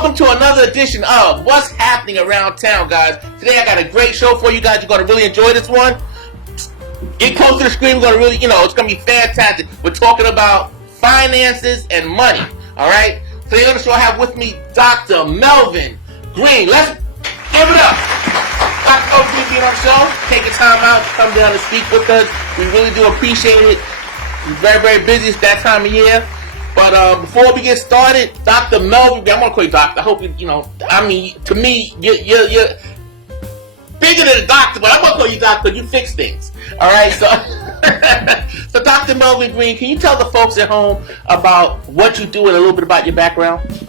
welcome to another edition of What's Happening Around Town, guys. Today I got a great show for you guys. You're going to really enjoy this one. Get close to the screen. We're going to really, it's going to be fantastic. We're talking about finances and money, all right? Today on the show I have with me Dr. Melvin Greene. Let's give it up. Dr. Melvin Greene being on the show, taking time out to come down and speak with us. We really do appreciate it. We're very, very busy. It's that time of year. But before we get started, Dr. Melvin, I'm going to call you doctor. I hope to me, you're bigger than a doctor, but I'm going to call you doctor. You fix things. All right? So Dr. Melvin Greene, can you tell the folks at home about what you do and a little bit about your background?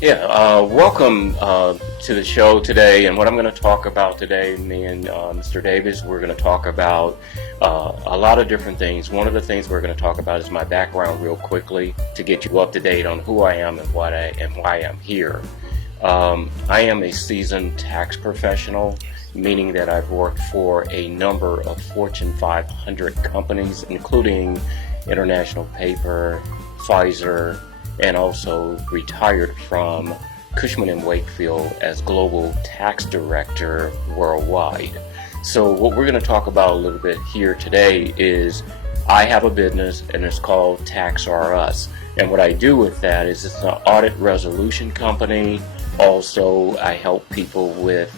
Yeah, welcome to the show today. And what I'm going to talk about today, me and Mr. Davis, we're going to talk about a lot of different things. One of the things we're going to talk about is my background real quickly to get you up to date on who I am and why I'm here. I am a seasoned tax professional, meaning that I've worked for a number of Fortune 500 companies, including International Paper, Pfizer, and also retired from Cushman & Wakefield as Global Tax Director worldwide. So what we're going to talk about a little bit here today is I have a business and it's called Tax R Us. And what I do with that is it's an audit resolution company. Also, I help people with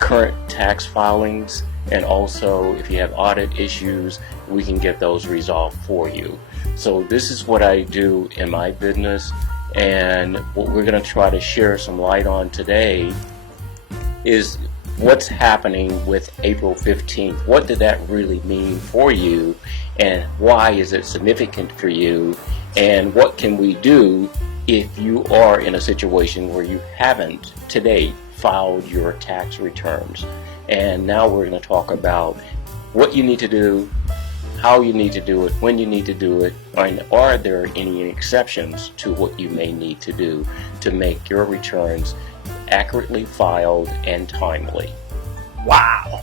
current tax filings, and also if you have audit issues, we can get those resolved for you. So this is what I do in my business, and what we're going to try to share some light on today is what's happening with April 15th. What did that really mean for you, and why is it significant for you, and what can we do if you are in a situation where you haven't to date filed your tax returns. And now we're going to talk about what you need to do, how you need to do it, when you need to do it, and are there any exceptions to what you may need to do to make your returns accurately filed and timely. Wow.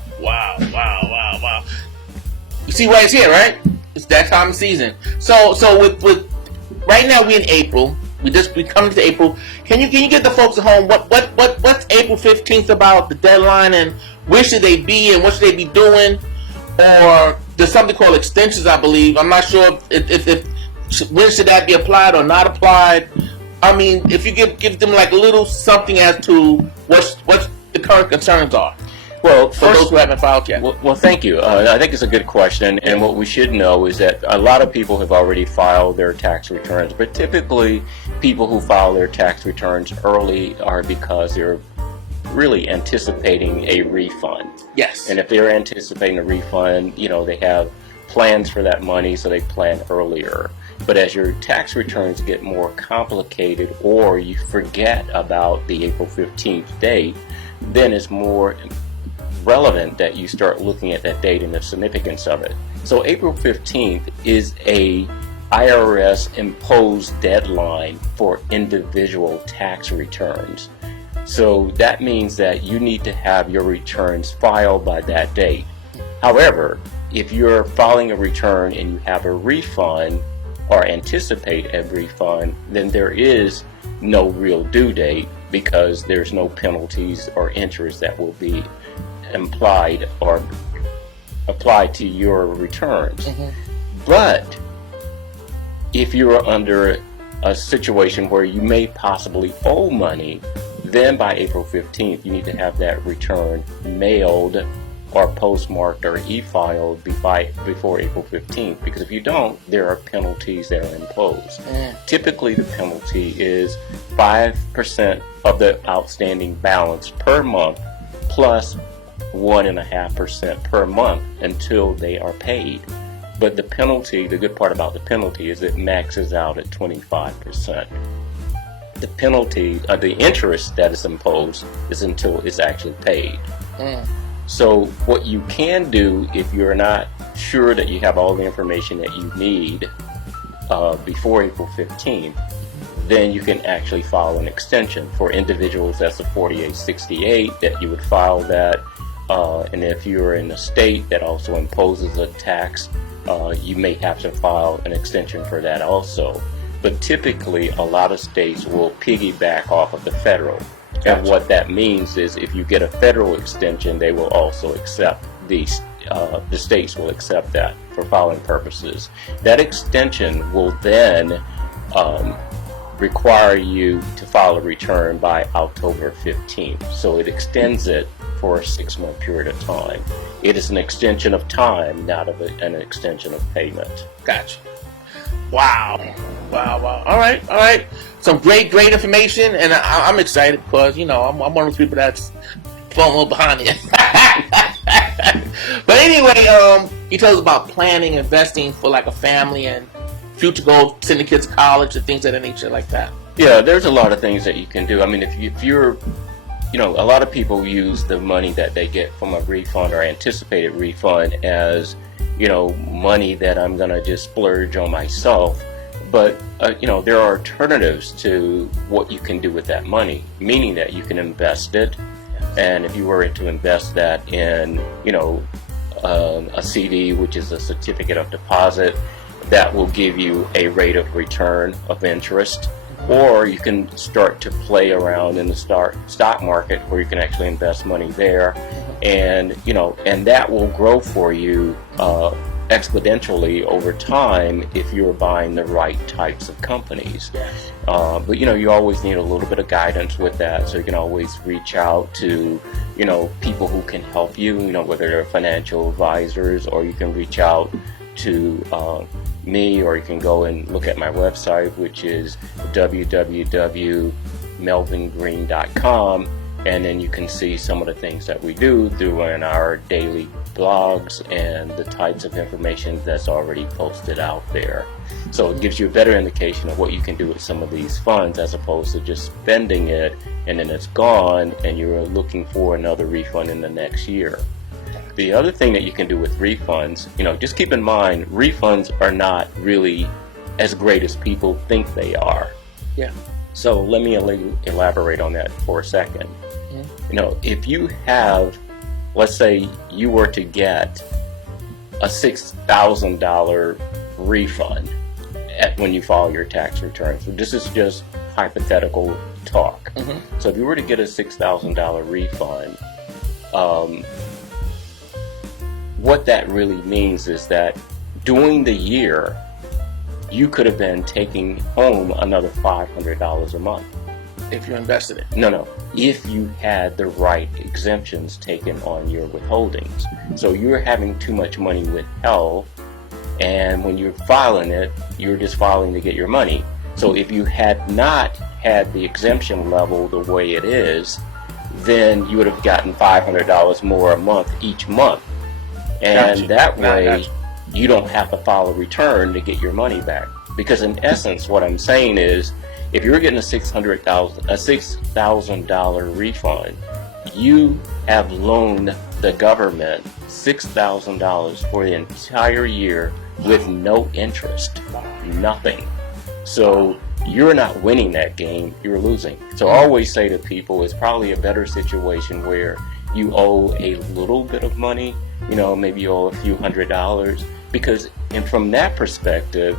You see why it's here, right? It's that time of season. So with right now we're in April. We come to April. Can you get the folks at home what's April 15th about, the deadline, and where should they be and what should they be doing? Or there's something called extensions, I believe. I'm not sure if when should that be applied or not applied. I mean, if you give them like a little something as to what the current concerns are. Well, for those who haven't filed yet. Well, thank you. I think it's a good question, and what we should know is that a lot of people have already filed their tax returns, but typically people who file their tax returns early are because they're really anticipating a refund. Yes. And if they're anticipating a refund, they have plans for that money, so they plan earlier. But as your tax returns get more complicated, or you forget about the April 15th date, then it's more relevant that you start looking at that date and the significance of it. So April 15th is a IRS imposed deadline for individual tax returns. So that means that you need to have your returns filed by that date. However, if you're filing a return and you have a refund or anticipate a refund, then there is no real due date because there's no penalties or interest that will be implied or applied to your returns. Mm-hmm. But if you're under a situation where you may possibly owe money, then by April 15th you need to have that return mailed or postmarked or e-filed before April 15th, because if you don't, there are penalties that are imposed. Typically the penalty is 5% of the outstanding balance per month plus 1.5% per month until they are paid. But the penalty, the good part about the penalty is it maxes out at 25%. The penalty, the interest that is imposed is until it's actually paid. So what you can do if you're not sure that you have all the information that you need before April 15th, then you can actually file an extension. For individuals, that's a 4868 that you would file that. And if you're in a state that also imposes a tax, you may have to file an extension for that also. but typically a lot of states will piggyback off of the federal. Gotcha. And what that means is if you get a federal extension, they will also accept the states will accept that for filing purposes. That extension will then require you to file a return by October 15th. So it extends it for a 6-month period of time. It is an extension of time, not an extension of payment. Gotcha. Wow. All right. Some great information, and I'm excited because, I'm one of those people that's falling a little behind you. But anyway, he tells us about planning, investing for like a family and future goals, sending kids to college and things of that nature like that. Yeah, there's a lot of things that you can do. I mean, if you're, a lot of people use the money that they get from a refund or anticipated refund as, money that I'm going to just splurge on myself. But, there are alternatives to what you can do with that money, meaning that you can invest it. And if you were to invest that in, a CD, which is a certificate of deposit, that will give you a rate of return of interest. Or you can start to play around in the stock market where you can actually invest money there. And, and that will grow for you exponentially over time if you're buying the right types of companies. But you always need a little bit of guidance with that, so you can always reach out to people who can help you, whether they're financial advisors, or you can reach out to me, or you can go and look at my website, which is www.melvingreene.com, and then you can see some of the things that we do through in our daily blogs and the types of information that's already posted out there. So it gives you a better indication of what you can do with some of these funds, as opposed to just spending it and then it's gone and you're looking for another refund in the next year. The other thing that you can do with refunds, just keep in mind, refunds are not really as great as people think they are. Yeah. So let me elaborate on that for a second. Mm-hmm. If you have, let's say you were to get a $6,000 refund when you file your tax return. So this is just hypothetical talk. Mm-hmm. So if you were to get a $6,000 refund, what that really means is that during the year, you could have been taking home another $500 a month. If you invested it. No. If you had the right exemptions taken on your withholdings. So you're having too much money withheld, and when you're filing it, you're just filing to get your money. So if you had not had the exemption level the way it is, then you would have gotten $500 more a month each month. And Gotcha. that way, you don't have to file a return to get your money back. Because in essence, what I'm saying is, if you're getting a $6,000 refund, you have loaned the government $6,000 for the entire year with no interest, nothing. So you're not winning that game, you're losing. So I always say to people, it's probably a better situation where you owe a little bit of money, maybe you owe a few $100s, because and from that perspective,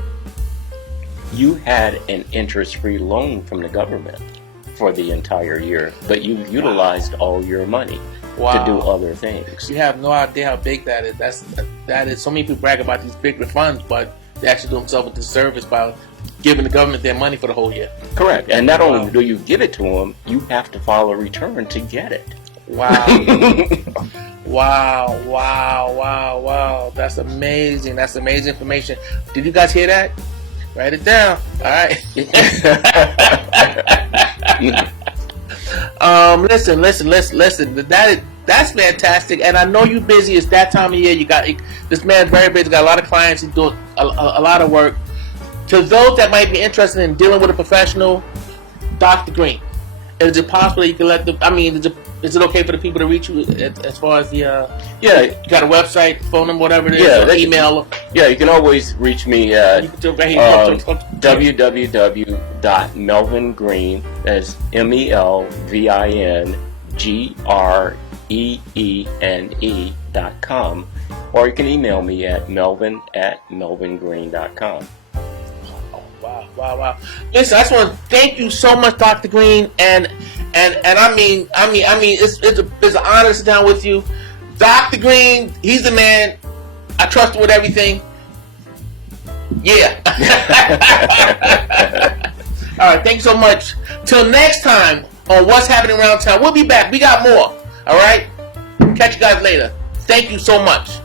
you had an interest-free loan from the government for the entire year, but you utilized all your money to do other things. You have no idea how big that is. That is. So many people brag about these big refunds, but they actually do themselves a disservice by giving the government their money for the whole year. Correct. And not only do you give it to them, you have to file a return to get it. Wow. Wow. That's amazing. That's amazing information. Did you guys hear that? Write it down. All right. Listen. That's fantastic. And I know you're busy. It's that time of year. You got this man's very busy. Got a lot of clients. He's doing a lot of work. To those that might be interested in dealing with a professional, Dr. Greene, is it possible you can let them? I mean, is it okay for the people to reach you as far as the? Yeah, you got a website, phone number, whatever it is, or email. You can always reach me at www.melvingreene, that's MELVINGREENE.com, or you can email me at melvin@melvingreene.com. Oh, wow. Wow. Listen, I just want to thank you so much, Dr. Greene, and I mean, it's an honor to sit down with you, Dr. Greene. He's the man. I trust him with everything. Yeah. All right. Thanks so much. Till next time on What's Happening Around Town. We'll be back. We got more. All right. Catch you guys later. Thank you so much.